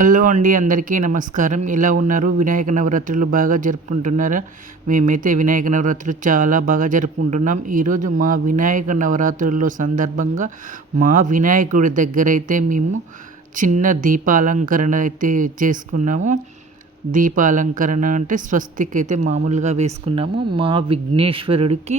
hello అండి అందరికీ నమస్కారం ఎలా ఉన్నారు వినాయక నవరాత్రులు బాగా జరుపుకుంటున్నారా మేమైతే వినాయక నవరాత్రులు చాలా బాగా జరుపుకుంటున్నాం ఈరోజు మా వినాయక నవరాత్రుల్లో సందర్భంగా మా వినాయకుడి దగ్గర అయితే మేము చిన్న దీపాలంకరణ అయితే చేసుకున్నాము దీపాలంకరణ అంటే స్వస్తికైతే అయితే మామూలుగా వేసుకున్నాము మా విఘ్నేశ్వరుడికి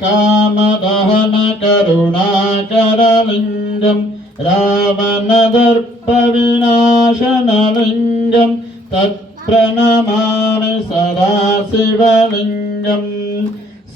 कामदहनकरुणाकरलिङ्गम् रावनदर्पविनाशनलिङ्गम् तत्प्रणमामि सदा शिवलिङ्गम्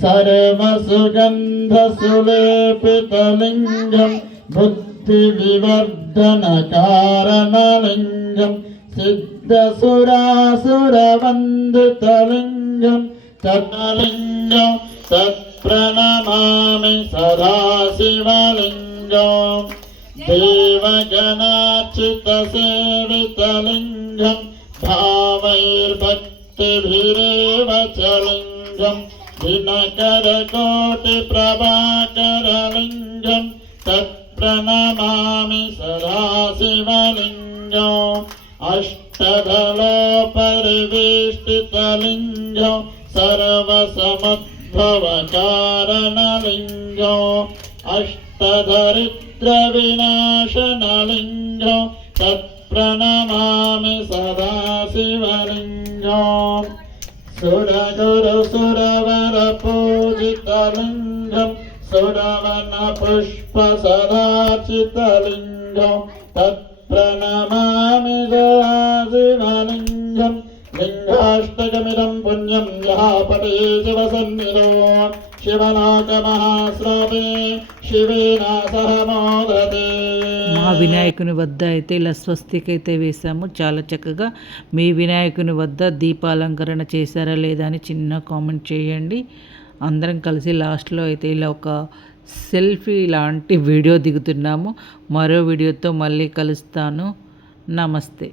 सर्वसुगन्धसुलेपितलिङ्गम् बुद्धिविवर्धनकारणलिङ्गम् सिद्धसुरासुरवन्दितलिङ्गम् तदलिङ्गम् तत् प्रणमामि सदा शिवलिञ्जो देवगणाचितलिञ्जं भावैर्भक्तिभिरेवलिञ्जम् दिनकरकोटि प्रभाकरलिञ्जं तत्प्रणमामि सदा शिवलिञ्जो सर्वसमुद्भवकारनलिङ्गो अष्टधरिद्रविनाशनलिङ्गं तत्प्रणमामि सदा शिवलिङ्गम् सुर गुरु सुरवर पूजितलिङ्गं सुरवनपुष्प तत्प्रणमामि जराजिव ప్రత్యగమిదం పుణ్యం యహాపటే శివ సన్నిధో శివలోక మహాశ్రామే శివేన సహ మా వినాయకుని వద్ద అయితే ఇలా స్వస్తిక అయితే వేశాము చాలా చక్కగా మీ వినాయకుని వద్ద దీపాలంకరణ చేశారా లేదా అని చిన్న కామెంట్ చేయండి అందరం కలిసి లాస్ట్లో అయితే ఇలా ఒక సెల్ఫీ లాంటి వీడియో దిగుతున్నాము మరో వీడియోతో మళ్ళీ కలుస్తాను నమస్తే